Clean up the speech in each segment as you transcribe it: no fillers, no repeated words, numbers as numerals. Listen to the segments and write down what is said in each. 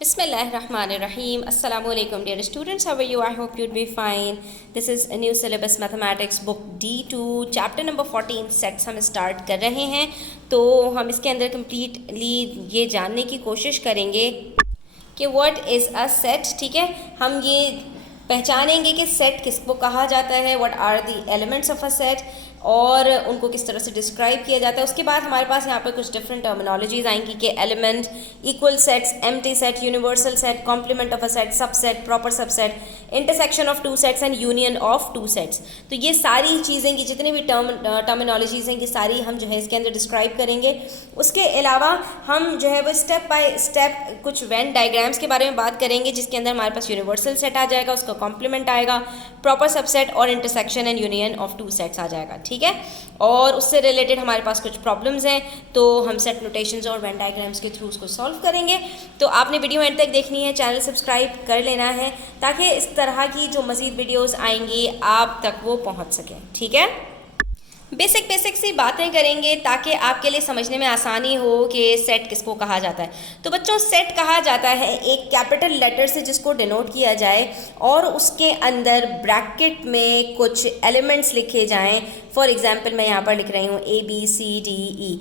Bismillahirrahmanirrahim. Assalamu alaikum dear students. How are you? I hope you'd be fine. This is a new syllabus mathematics book D2 chapter number 14 sets हम start कर रहे हैं। तो हम इसके अंदर completely ये जानने की कोशिश करेंगे कि what is a set। ठीक है, हम ये पहचानेंगे कि सेट किसको कहा जाता है, what are the elements of a set, और उनको किस तरह से डिस्क्राइब किया जाता है। उसके बाद हमारे पास यहाँ पर कुछ डिफरेंट टर्मिनोलॉजीज आएंगी कि element, equal sets, empty set, universal set, complement of a set, subset, proper subset, intersection of two sets and union of two sets. तो ये सारी चीज़ें की जितनी भी टर्मिनोलॉजीज हैं, ये सारी हम जो है इसके अंदर डिस्क्राइब करेंगे। उसके अलावा हम जो है वो स्टेप बाय स्टेप कुछ वेन डायग्राम्स के बारे में बात करेंगे, जिसके अंदर हमारे पास यूनिवर्सल सेट आ जाएगा, उसका कॉम्प्लीमेंट आएगा, प्रॉपर सबसेट और intersection and union of two sets आ जाएगा। ठीक है, और उससे रिलेटेड हमारे पास कुछ प्रॉब्लम्स हैं, तो हम सेट नोटेशंस और वेन डायग्राम्स के थ्रू उसको सॉल्व करेंगे। तो आपने वीडियो एंड तक देखनी है, चैनल सब्सक्राइब कर लेना है ताकि इस तरह की जो मज़ीद वीडियोस आएंगी आप तक वो पहुंच सकें। ठीक है, बेसिक सी बातें करेंगे ताकि आपके लिए समझने में आसानी हो कि सेट किसको कहा जाता है। तो बच्चों, सेट कहा जाता है एक कैपिटल लेटर से जिसको डिनोट किया जाए और उसके अंदर ब्रैकेट में कुछ एलिमेंट्स लिखे जाएं। फॉर एग्जांपल मैं यहाँ पर लिख रही हूँ ABCDE।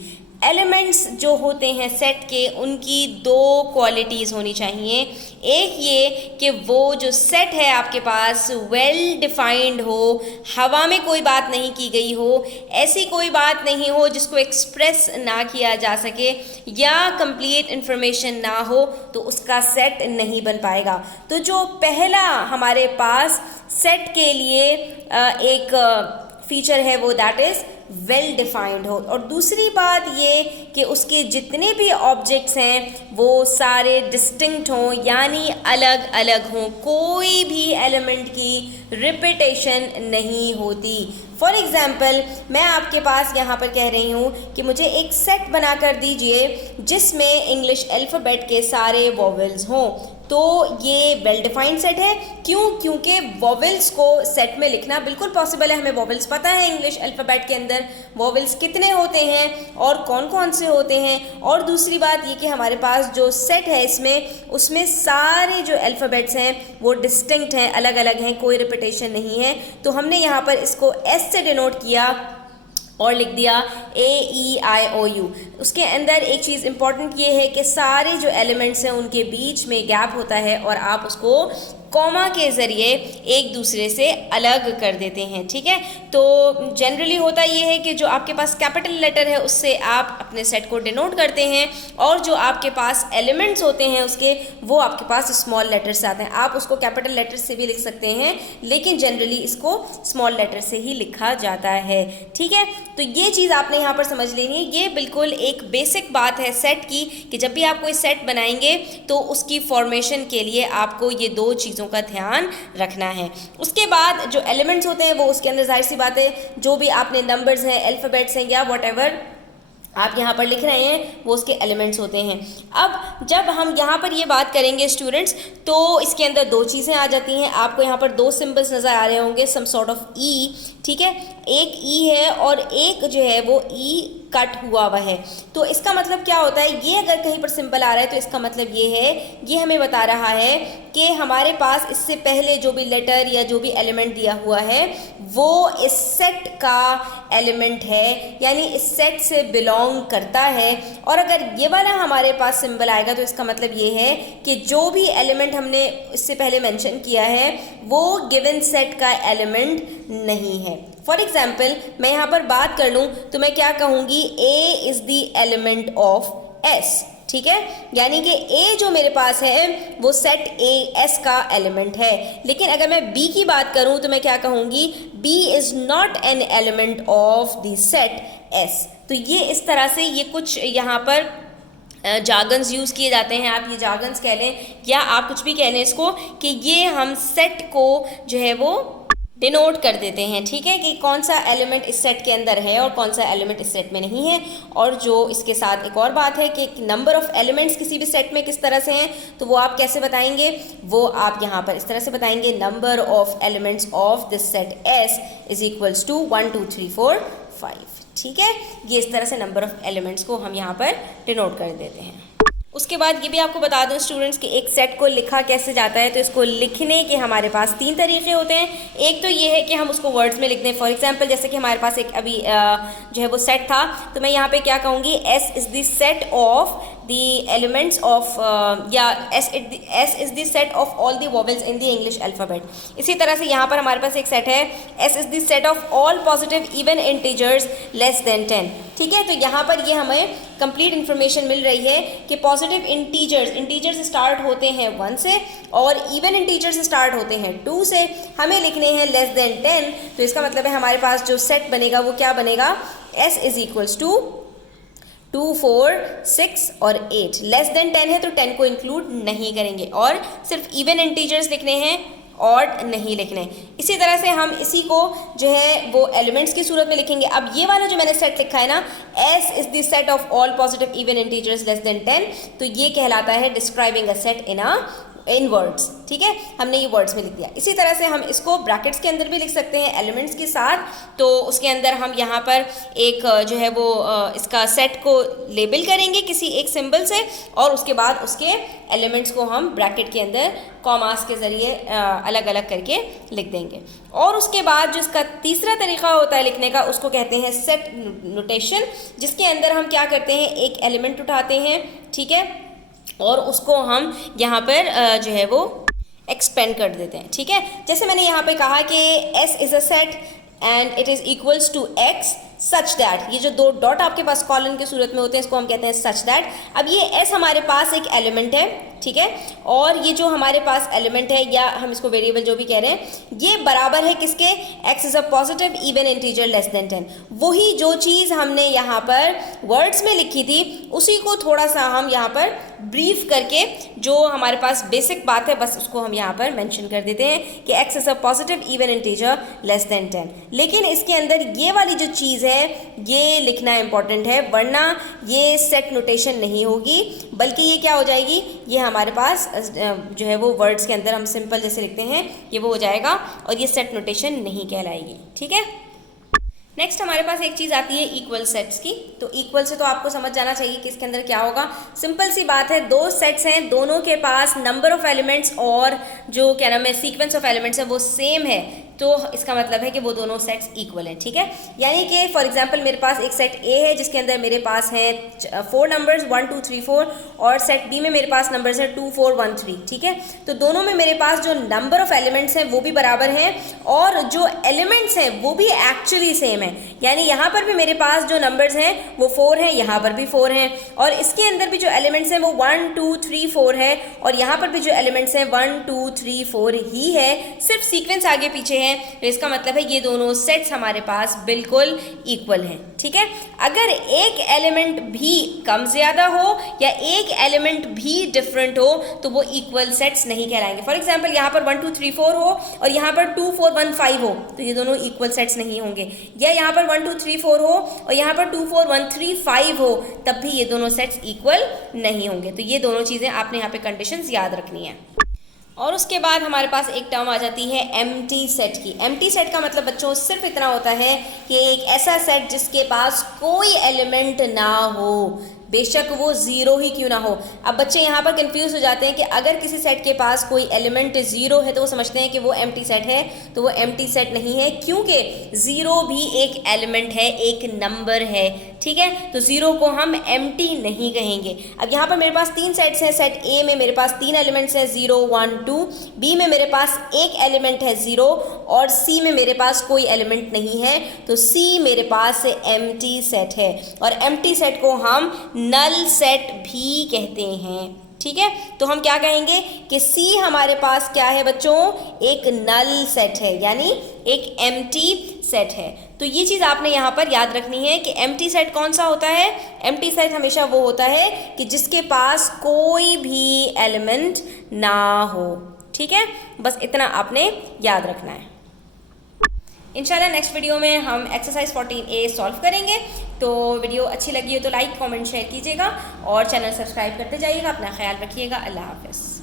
एलिमेंट्स जो होते हैं सेट के, उनकी दो क्वालिटीज़ होनी चाहिए। एक ये कि वो जो सेट है आपके पास वेल डिफाइंड हो, हवा में कोई बात नहीं की गई हो, ऐसी कोई बात नहीं हो जिसको एक्सप्रेस ना किया जा सके या कंप्लीट इंफॉर्मेशन ना हो, तो उसका सेट नहीं बन पाएगा। तो जो पहला हमारे पास सेट के लिए एक फीचर है वो दैट इज़ वेल डिफाइंड हो, और दूसरी बात ये कि उसके जितने भी ऑब्जेक्ट्स हैं वो सारे डिस्टिंक्ट हों, यानी अलग अलग हों, कोई भी एलिमेंट की रिपीटेशन नहीं होती। फॉर एग्ज़ाम्पल मैं आपके पास यहाँ पर कह रही हूँ कि मुझे एक सेट बना कर दीजिए जिसमें इंग्लिश अल्फ़ाबेट के सारे वॉवेल्स हों, तो ये वेल डिफाइंड सेट है। क्यों? क्योंकि वॉवेल्स को सेट में लिखना बिल्कुल पॉसिबल है। हमें वॉवेल्स पता है इंग्लिश अल्फ़ाबेट के अंदर वॉवेल्स कितने होते हैं और कौन कौन से होते हैं। और दूसरी बात ये कि हमारे पास जो सेट है उसमें सारे जो अल्फ़ाबेट्स हैं वो डिस्टिंक्ट हैं, अलग अलग हैं, कोई रिपीटेशन नहीं है। तो हमने यहाँ पर इसको S से डिनोट किया और लिख दिया AEIOU। उसके अंदर एक चीज़ इंपॉर्टेंट ये है कि सारे जो एलिमेंट्स हैं उनके बीच में गैप होता है और आप उसको कॉमा के ज़रिए एक दूसरे से अलग कर देते हैं। ठीक है, तो जनरली होता ये है कि जो आपके पास कैपिटल लेटर है उससे आप अपने सेट को डिनोट करते हैं, और जो आपके पास एलिमेंट्स होते हैं उसके, वो आपके पास स्मॉल लेटर से आते हैं। आप उसको कैपिटल लेटर से भी लिख सकते हैं, लेकिन जनरली इसको स्मॉल लेटर से ही लिखा जाता है। ठीक है, तो ये चीज़ आपने यहाँ पर समझ लेनी है। ये बिल्कुल एक बेसिक बात है सेट की कि जब भी आप कोई सेट बनाएंगे तो उसकी फॉर्मेशन के लिए आपको ये दो चीज़ों का ध्यान रखना है। उसके बाद जो एलिमेंट्स होते हैं वो उसके अंदर जाहिर सी बात है जो भी आपने नंबर्स हैं, अल्फ़ाबेट्स हैं या व्हाटएवर आप यहाँ पर लिख रहे हैं वो उसके एलिमेंट्स होते हैं। अब जब हम यहाँ पर ये बात करेंगे स्टूडेंट्स, तो इसके अंदर दो चीज़ें आ जाती हैं। आपको यहाँ पर दो सिंबल्स नज़र आ रहे होंगे, सम सॉर्ट ऑफ ई। ठीक है, एक ई है और एक जो है वो ई कट हुआ हुआ है। तो इसका मतलब क्या होता है, ये अगर कहीं पर सिंबल आ रहा है तो इसका मतलब ये है, ये हमें बता रहा है कि हमारे पास इससे पहले जो भी लेटर या जो भी एलिमेंट दिया हुआ है वो इस सेट का एलिमेंट है, यानी इस सेट से बिलोंग करता है। और अगर ये वाला हमारे पास सिंबल आएगा तो इसका मतलब ये है कि जो भी एलिमेंट हमने इससे पहले मेंशन किया है वो गिवन सेट का एलिमेंट नहीं है। फॉर एग्जाम्पल मैं यहाँ पर बात कर लूँ तो मैं क्या कहूँगी, A is the element of S। ठीक है, यानी कि A जो मेरे पास है वो सेट AS का एलिमेंट है। लेकिन अगर मैं B की बात करूं तो मैं क्या कहूँगी, B is not an element of the set S। तो ये इस तरह से ये कुछ यहाँ पर जार्गन्स यूज़ किए जाते हैं। आप ये जार्गन्स कह लें या आप कुछ भी कह लें इसको, कि ये हम सेट को जो है वो डिनोट कर देते हैं। ठीक है, कि कौन सा एलिमेंट इस सेट के अंदर है और कौन सा एलिमेंट इस सेट में नहीं है। और जो इसके साथ एक और बात है कि नंबर ऑफ एलिमेंट्स किसी भी सेट में किस तरह से हैं, तो वो आप कैसे बताएंगे, वो आप यहाँ पर इस तरह से बताएंगे, number of elements of this set S is equals to 1 2 3 4 5। ठीक है, ये इस तरह से नंबर ऑफ एलिमेंट्स को हम यहाँ पर डिनोट कर देते हैं। उसके बाद ये भी आपको बता दूं स्टूडेंट्स कि एक सेट को लिखा कैसे जाता है। तो इसको लिखने के हमारे पास 3 तरीके होते हैं। एक तो ये है कि हम उसको वर्ड्स में लिख दें। फॉर एग्जांपल जैसे कि हमारे पास एक अभी जो है वो सेट था, तो मैं यहाँ पे क्या कहूँगी, S is the set of the elements of S is the set of all the vowels in the English alphabet। इसी तरह से यहाँ पर हमारे पास एक सेट है, S is the set of all positive even integers less than 10। ठीक है, तो यहाँ पर ये हमें कंप्लीट इन्फॉर्मेशन मिल रही है कि पॉजिटिव इंटीजर्स स्टार्ट होते हैं 1 से और इवन इंटीजर्स स्टार्ट होते हैं 2 से। हमें लिखने हैं लेस देन 10, तो इसका मतलब है हमारे पास जो सेट बनेगा वो क्या बनेगा, S इज इक्वल्स टू 2, 4, 6 और 8। लेस देन 10 है तो 10 को इंक्लूड नहीं करेंगे और सिर्फ इवन इंटीजर्स लिखने हैं, ऑड नहीं लिखने। इसी तरह से हम इसी को जो है वो एलिमेंट्स की सूरत में लिखेंगे। अब ये वाला जो मैंने सेट लिखा है ना, S is the set of all positive even integers less than 10, तो ये कहलाता है describing a set in words. ठीक है, हमने ये वर्ड्स में लिख दिया। इसी तरह से हम इसको ब्रैकेट्स के अंदर भी लिख सकते हैं एलिमेंट्स के साथ। तो उसके अंदर हम यहाँ पर एक जो है वो इसका सेट को लेबल करेंगे किसी एक सिंबल से और उसके बाद उसके एलिमेंट्स को हम ब्रैकेट के अंदर कॉमास के ज़रिए अलग अलग करके लिख देंगे। और उसके बाद जो इसका तीसरा तरीका होता है लिखने का, उसको कहते हैं सेट नोटेशन, जिसके अंदर हम क्या करते हैं, एक एलिमेंट उठाते हैं, ठीक है, और उसको हम यहाँ पर जो है वो एक्सपेंड कर देते हैं। ठीक है, जैसे मैंने यहाँ पे कहा कि S is a set and it is equals to X such that, ये जो 2 डॉट आपके पास कॉलन के सूरत में होते हैं इसको हम कहते हैं सच दैट। अब ये S हमारे पास एक एलिमेंट है, ठीक है, और ये जो हमारे पास एलिमेंट है या हम इसको वेरिएबल जो भी कह रहे हैं, ये बराबर है किसके, X is a positive even integer less than 10। वही जो चीज़ हमने यहाँ पर वर्ड्स में लिखी थी उसी को थोड़ा सा हम यहाँ पर ब्रीफ करके जो हमारे पास बेसिक बात है बस उसको हम यहाँ पर मेंशन कर देते हैं कि X is a positive even integer less than 10। लेकिन इसके अंदर ये वाली जो चीज़ है ये लिखना इंपॉर्टेंट है, वरना ये सेट नोटेशन नहीं होगी, बल्कि ये क्या हो जाएगी, ये हमारे पास जो है वो वर्ड्स के अंदर हम सिंपल जैसे लिखते हैं ये वो हो जाएगा और ये सेट नोटेशन नहीं कहलाएगी। ठीक है, नेक्स्ट हमारे पास एक चीज़ आती है इक्वल सेट्स की। तो इक्वल से तो आपको समझ जाना चाहिए कि इसके अंदर क्या होगा। सिंपल सी बात है, 2 सेट्स हैं, दोनों के पास नंबर ऑफ एलिमेंट्स और जो क्या नाम है सीक्वेंस ऑफ एलिमेंट्स है वो सेम है, तो इसका मतलब है कि वो दोनों सेट्स इक्वल हैं। ठीक है, यानी कि फॉर एग्जांपल मेरे पास एक सेट ए है जिसके अंदर मेरे पास हैं 4 नंबर्स 1 2 3 4 और सेट बी में मेरे पास नंबर्स हैं 2 4 1 3। ठीक है, तो दोनों में मेरे पास जो नंबर ऑफ एलिमेंट्स हैं वो भी बराबर हैं और जो एलिमेंट्स हैं वो भी एक्चुअली सेम है। यानी यहाँ पर भी मेरे पास जो नंबर्स हैं वो 4 हैं, यहाँ पर भी 4 हैं और इसके अंदर भी जो एलिमेंट्स हैं वो 1 2 3 4 है और यहाँ पर भी जो एलिमेंट्स हैं 1 2 3 4 ही है, सिर्फ सीक्वेंस आगे पीछे है। तो इसका मतलब है ये दोनों सेट्स हमारे पास बिल्कुल इक्वल हैं। ठीक है, अगर एक एलिमेंट भी कम ज़्यादा हो या एक एलिमेंट भी डिफरेंट हो तो वो इक्वल सेट्स नहीं कहलाएंगे। फॉर एग्जांपल यहाँ पर 1 2 3 4 हो और यहाँ पर 2 4 1 5 हो तो ये दोनों इक्वल सेट्स नहीं होंगे, या यहाँ पर 1 2 3 4 हो और यहाँ पर 2 4 1 3 5 हो तब भी ये दोनों सेट्स इक्वल नहीं होंगे। तो ये दोनों चीज़ें आपने यहाँ पे कंडीशंस याद रखनी है। और उसके बाद हमारे पास एक टर्म आ जाती है एम्प्टी सेट की। एम्प्टी सेट का मतलब बच्चों सिर्फ इतना होता है कि एक ऐसा सेट जिसके पास कोई एलिमेंट ना हो, बेशक वो 0 ही क्यों ना हो। अब बच्चे यहाँ पर कंफ्यूज हो जाते हैं कि अगर किसी सेट के पास कोई एलिमेंट 0 है तो वो समझते हैं कि वो एम्प्टी सेट है, तो वो एम्प्टी सेट नहीं है क्योंकि 0 भी एक एलिमेंट है, एक नंबर है। ठीक है, तो 0 को हम एम्प्टी नहीं कहेंगे। अब यहाँ पर मेरे पास 3 सेट्स हैं, सेट ए में मेरे पास 3 एलिमेंट्स हैं 0 1 2, बी में मेरे पास एक एलिमेंट है 0 और सी में मेरे पास कोई एलिमेंट नहीं है, तो सी मेरे पास एम्प्टी सेट है और एम्प्टी सेट को हम नल सेट भी कहते हैं। ठीक है, तो हम क्या कहेंगे कि C हमारे पास क्या है बच्चों, एक नल सेट है, यानी एक एम्प्टी सेट है। तो ये चीज़ आपने यहाँ पर याद रखनी है कि एम्प्टी सेट कौन सा होता है। एम्प्टी सेट हमेशा वो होता है कि जिसके पास कोई भी एलिमेंट ना हो। ठीक है, बस इतना आपने याद रखना है। इंशाल्लाह नेक्स्ट वीडियो में हम एक्सरसाइज 14A सॉल्व करेंगे। तो वीडियो अच्छी लगी हो तो लाइक कमेंट शेयर कीजिएगा और चैनल सब्सक्राइब करते जाइएगा। अपना ख्याल रखिएगा। अल्लाह हाफ़िज़।